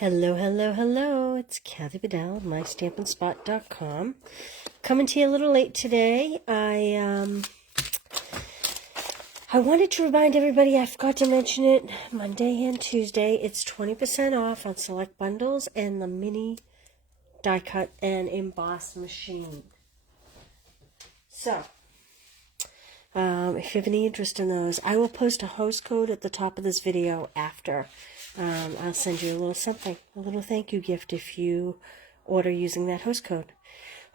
Hello, hello, hello. It's Kathy Bedell of MyStampandSpot.com. Coming to you a little late today. I wanted to remind everybody, I forgot to mention it, Monday and Tuesday, it's 20% off on select bundles and the mini die cut and emboss machine. So, if you have any interest in those, I will post a host code at the top of this video after. I'll send you a little something, a little thank you gift if you order using that host code.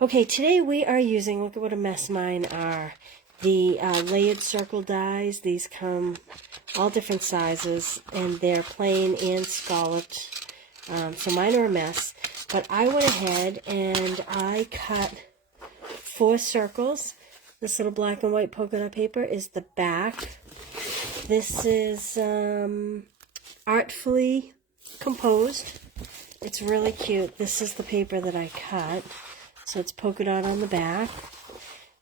Okay, today we are using, look at what a mess mine are, the layered circle dies. These come all different sizes, and they're plain and scalloped. So mine are a mess, but I went ahead and I cut 4 circles. This little black and white polka dot paper is the back. This is artfully composed. It's really cute. This is the paper that I cut. So it's polka dot on the back.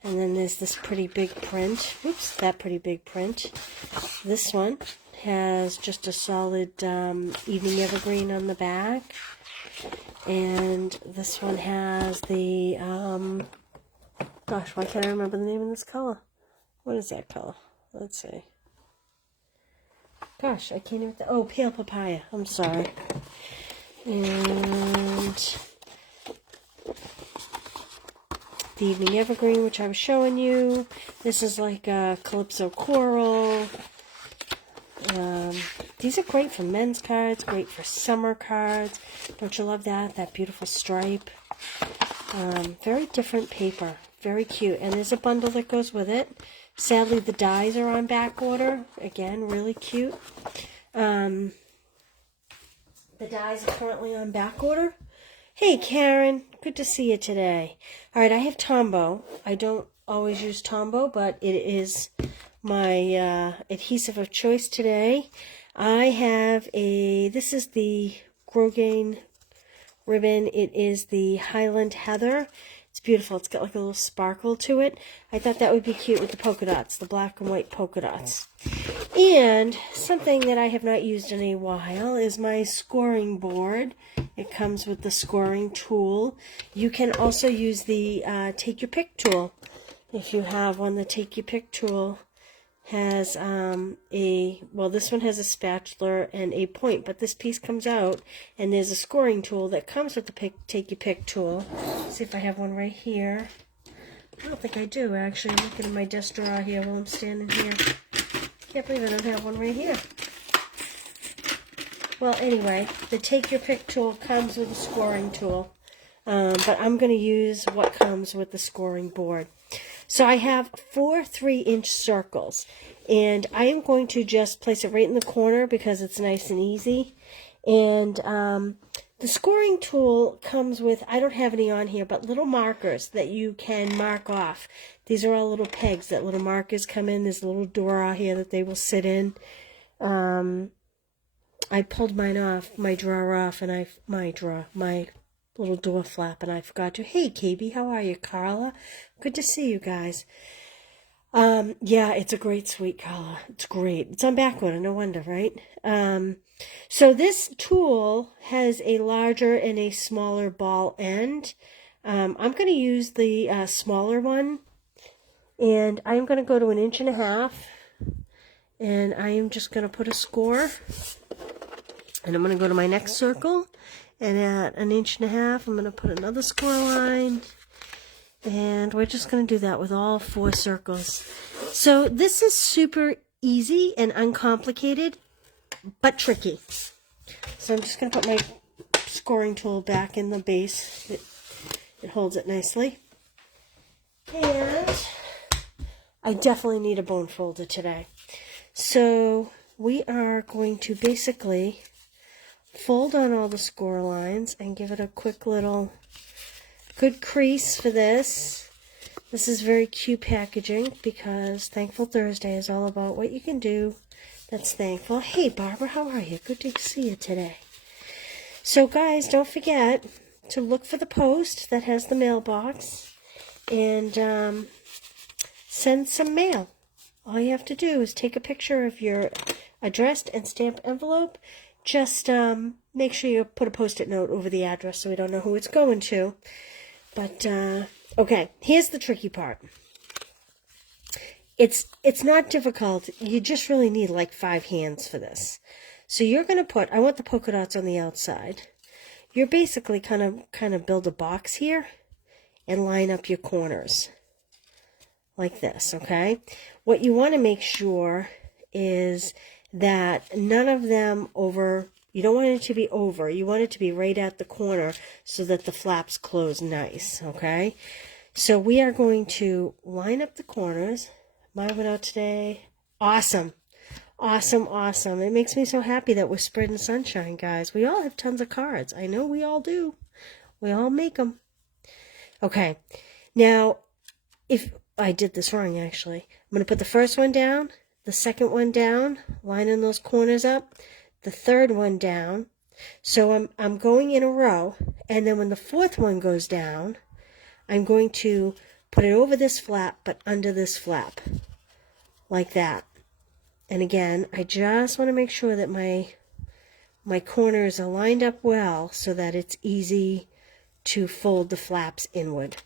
And then there's this pretty big print. Oops, that pretty big print. This one has just a solid evening evergreen on the back. And this one has the, gosh, why can't I remember the name of this color? What is that color? Let's see. Gosh, I can't even... Oh, pale papaya. I'm sorry. And the evening evergreen, which I was showing you. This is like a calypso coral. These are great for men's cards, great for summer cards. Don't you love that? That beautiful stripe. Very different paper. Very cute. And there's a bundle that goes with it. Sadly, the dies are on back order. Again, really cute. The dies are currently on back order. Hey, Karen. Good to see you today. All right, I have Tombow. I don't always use Tombow, but it is my adhesive of choice today. I have this is the Grosgain ribbon. It is the Highland Heather. It's beautiful. It's got like a little sparkle to it. I thought that would be cute with the polka dots, the black and white polka dots. And something that I have not used in a while is my scoring board. It comes with the scoring tool. You can also use the Take Your Pick tool. If you have one, the Take Your Pick tool has well, this one has a spatula and a point, but this piece comes out, and there's a scoring tool that comes with the Take Your Pick tool. Let's see if I have one right here. I don't think I do, actually. I'm looking in my desk drawer here while I'm standing here. Can't believe I don't have one right here. Well, anyway, the Take Your Pick tool comes with a scoring tool, but I'm going to use what comes with the scoring board. So I have 4 3-inch circles, and I am going to just place it right in the corner because it's nice and easy. And the scoring tool comes with, I don't have any on here, but little markers that you can mark off. These are all little pegs that little markers come in. There's a little drawer here that they will sit in. I pulled mine off, my drawer off, and my little door flap, and I forgot to. Hey, KB, how are you? Carla, good to see you guys. Yeah, it's a great sweet color. It's great. It's on back order, no wonder, right? So this tool has a larger and a smaller ball end. I'm going to use the smaller one, and I'm going to go to 1.5 inches, and I am just going to put a score, and I'm going to go to my next circle. And at 1.5 inches, I'm going to put another score line. And we're just going to do that with all 4 circles. So this is super easy and uncomplicated, but tricky. So I'm just going to put my scoring tool back in the base. It holds it nicely. And I definitely need a bone folder today. So we are going to basically fold on all the score lines and give it a quick little good crease for this. This is very cute packaging because Thankful Thursday is all about what you can do that's thankful. Hey Barbara, how are you? Good to see you today. So guys, don't forget to look for the post that has the mailbox and send some mail. All you have to do is take a picture of your addressed and stamped envelope. Just make sure you put a post-it note over the address so we don't know who it's going to. But, okay, here's the tricky part. It's not difficult. You just really need like 5 hands for this. So you're going to put, I want the polka dots on the outside. You're basically kind of build a box here and line up your corners like this, okay? What you want to make sure is that none of them over, you don't want it to be over, you want it to be right at the corner so that the flaps close nice, okay? So we are going to line up the corners. Mine went out today. Awesome. Awesome, awesome. It makes me so happy that we're spreading sunshine, guys. We all have tons of cards. I know we all do. We all make them. Okay. Now, if I did this wrong, actually. I'm going to put the first one down, the second one down, lining those corners up, the third one down. So I'm going in a row, and then when the fourth one goes down, I'm going to put it over this flap, but under this flap, like that. And again, I just want to make sure that my corners are lined up well so that it's easy to fold the flaps inward,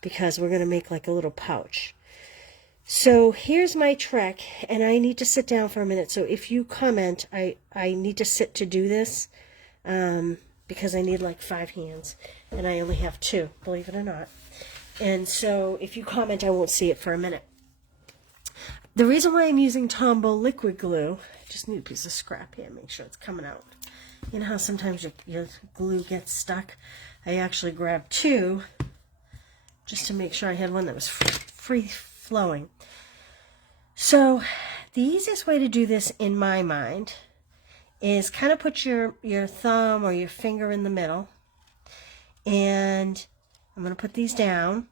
because we're going to make like a little pouch. So here's my trick, and I need to sit down for a minute. So if you comment, I need to sit to do this because I need like 5 hands, and I only have 2, believe it or not. And so if you comment, I won't see it for a minute. The reason why I'm using Tombow liquid glue, I just need a piece of scrap here, make sure it's coming out. You know how sometimes your glue gets stuck? I actually grabbed 2 just to make sure I had one that was free flowing. So the easiest way to do this in my mind is kind of put your thumb or your finger in the middle, and I'm going to put these down.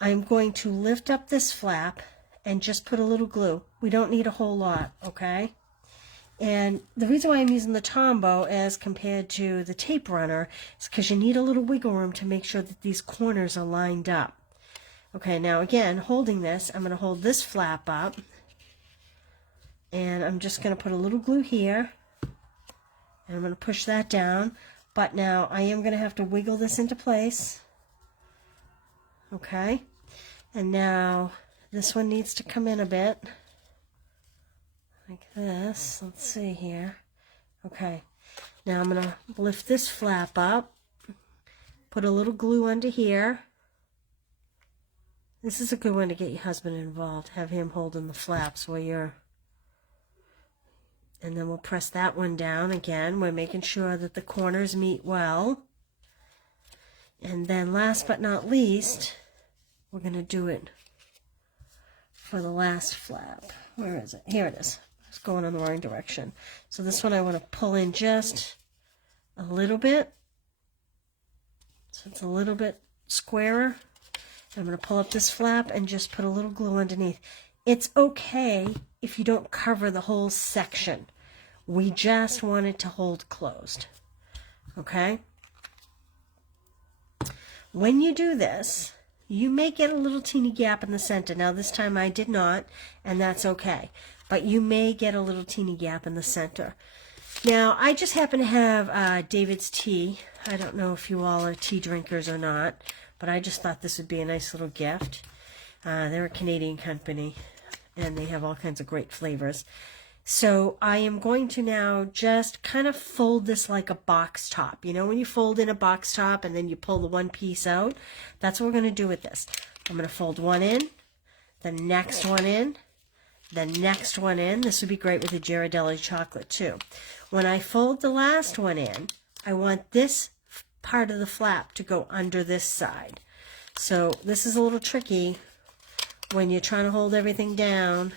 I'm going to lift up this flap and just put a little glue. We don't need a whole lot, okay? And the reason why I'm using the Tombow as compared to the tape runner is because you need a little wiggle room to make sure that these corners are lined up. Okay, now again, holding this, I'm going to hold this flap up, and I'm just going to put a little glue here, and I'm going to push that down. But now I am going to have to wiggle this into place. Okay, and now this one needs to come in a bit, like this. Let's see here. Okay, now I'm going to lift this flap up, put a little glue under here. This is a good one to get your husband involved. Have him holding the flaps while you're... And then we'll press that one down again. We're making sure that the corners meet well. And then last but not least, we're going to do it for the last flap. Where is it? Here it is. It's going in the wrong direction. So this one I want to pull in just a little bit. So it's a little bit squarer. I'm going to pull up this flap and just put a little glue underneath. It's okay if you don't cover the whole section. We just want it to hold closed. Okay? When you do this, you may get a little teeny gap in the center. Now this time I did not, and that's okay. But you may get a little teeny gap in the center. Now I just happen to have David's tea. I don't know if you all are tea drinkers or not, but I just thought this would be a nice little gift. They're a Canadian company, and they have all kinds of great flavors. So I am going to now just kind of fold this like a box top. You know when you fold in a box top and then you pull the one piece out? That's what we're going to do with this. I'm going to fold one in, the next one in, the next one in. This would be great with the Ghirardelli chocolate too. When I fold the last one in, I want this part of the flap to go under this side. So this is a little tricky when you're trying to hold everything down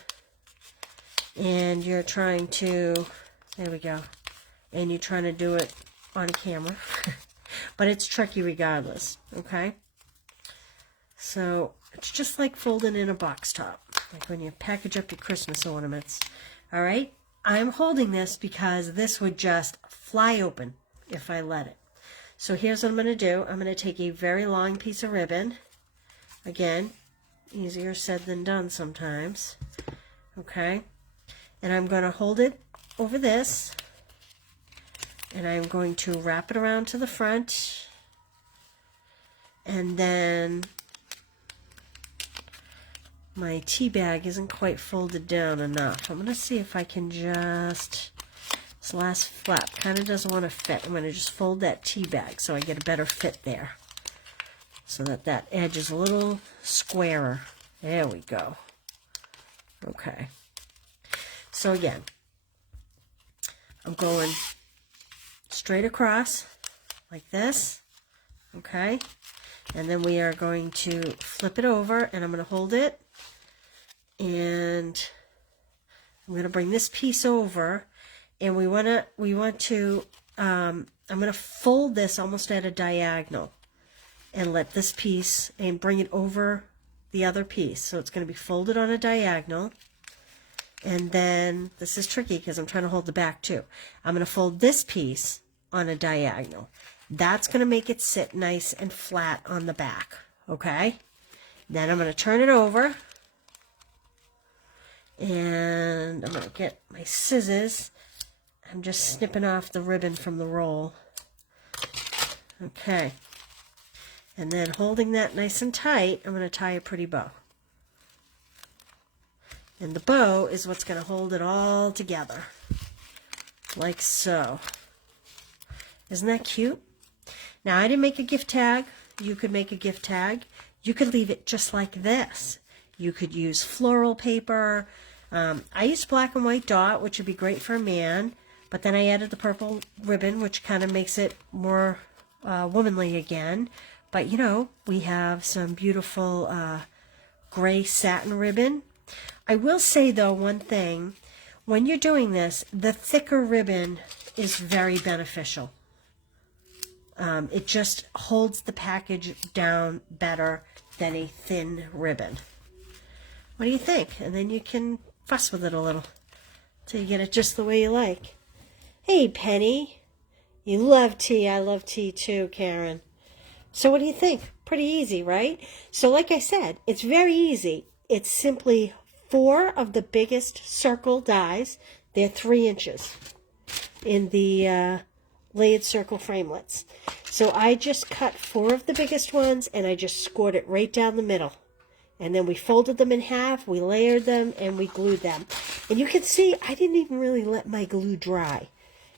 and you're trying to, there we go, and you're trying to do it on camera. But it's tricky regardless, okay? So it's just like folding in a box top, like when you package up your Christmas ornaments. All right, I'm holding this because this would just fly open if I let it. So here's what I'm going to do. I'm going to take a very long piece of ribbon. Again, easier said than done sometimes. Okay. And I'm going to hold it over this. And I'm going to wrap it around to the front. And then my tea bag isn't quite folded down enough. I'm going to see if I can just, this last flap kind of doesn't want to fit. I'm going to just fold that tea bag so I get a better fit there, so that that edge is a little squarer. There we go. Okay. So again, I'm going straight across like this. Okay. And then we are going to flip it over, and I'm going to hold it, and I'm going to bring this piece over, and I'm going to fold this almost at a diagonal and let this piece, and bring it over the other piece. So it's going to be folded on a diagonal. And then, this is tricky because I'm trying to hold the back too. I'm going to fold this piece on a diagonal. That's going to make it sit nice and flat on the back. Okay? Then I'm going to turn it over. And I'm going to get my scissors. I'm just snipping off the ribbon from the roll. Okay. And then holding that nice and tight, I'm going to tie a pretty bow. And the bow is what's going to hold it all together. Like so. Isn't that cute? Now, I didn't make a gift tag. You could make a gift tag. You could leave it just like this. You could use floral paper. I used black and white dot, which would be great for a man. But then I added the purple ribbon, which kind of makes it more womanly again. But, you know, we have some beautiful gray satin ribbon. I will say, though, one thing. When you're doing this, the thicker ribbon is very beneficial. It just holds the package down better than a thin ribbon. What do you think? And then you can fuss with it a little till you get it just the way you like. Hey, Penny. You love tea. I love tea too, Karen. So what do you think? Pretty easy, right? So like I said, it's very easy. It's simply 4 of the biggest circle dies. They're 3 inches in the layered circle framelits. So I just cut 4 of the biggest ones, and I just scored it right down the middle. And then we folded them in half, we layered them, and we glued them. And you can see I didn't even really let my glue dry.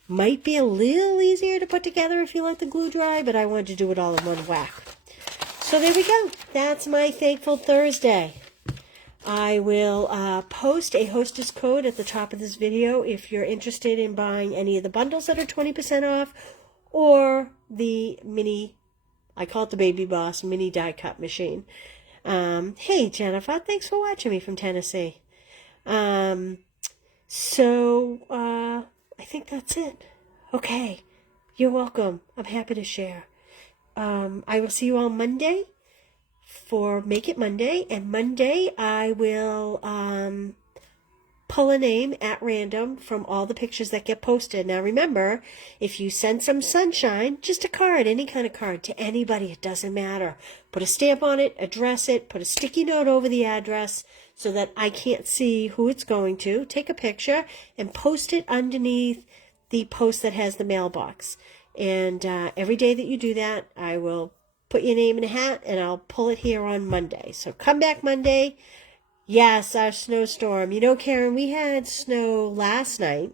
Might be a little easier to put together if you let the glue dry, but I wanted to do it all in one whack. So there we go. That's my Thankful Thursday. I will post a hostess code at the top of this video if you're interested in buying any of the bundles that are 20% off, or the mini, I call it the Baby Boss mini die cut machine. Hey, Jennifer, thanks for watching me from Tennessee. I think that's it. Okay, you're welcome. I'm happy to share. I will see you all Monday for Make It Monday, and Monday I will pull a name at random from all the pictures that get posted. Now remember, if you send some sunshine, just a card, any kind of card, to anybody, it doesn't matter. Put a stamp on it, address it, put a sticky note over the address so that I can't see who it's going to. Take a picture and post it underneath the post that has the mailbox. And every day that you do that, I will put your name in a hat, and I'll pull it here on Monday. So come back Monday. Yes, our snowstorm. You know, Karen, we had snow last night.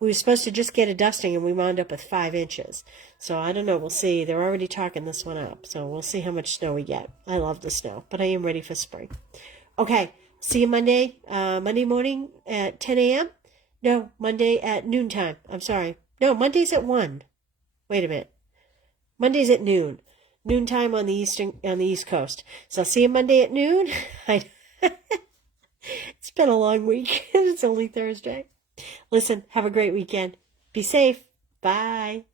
We were supposed to just get a dusting, and we wound up with 5 inches. So I don't know. We'll see. They're already talking this one up. So we'll see how much snow we get. I love the snow, but I am ready for spring. Okay, see you Monday. Monday morning at 10 a.m.? No, Monday at noontime. I'm sorry. No, Monday's at 1. Wait a minute. Monday's at noon. Noontime on the East Coast. So I'll see you Monday at noon. It's been a long week. It's only Thursday. Listen, have a great weekend. Be safe. Bye.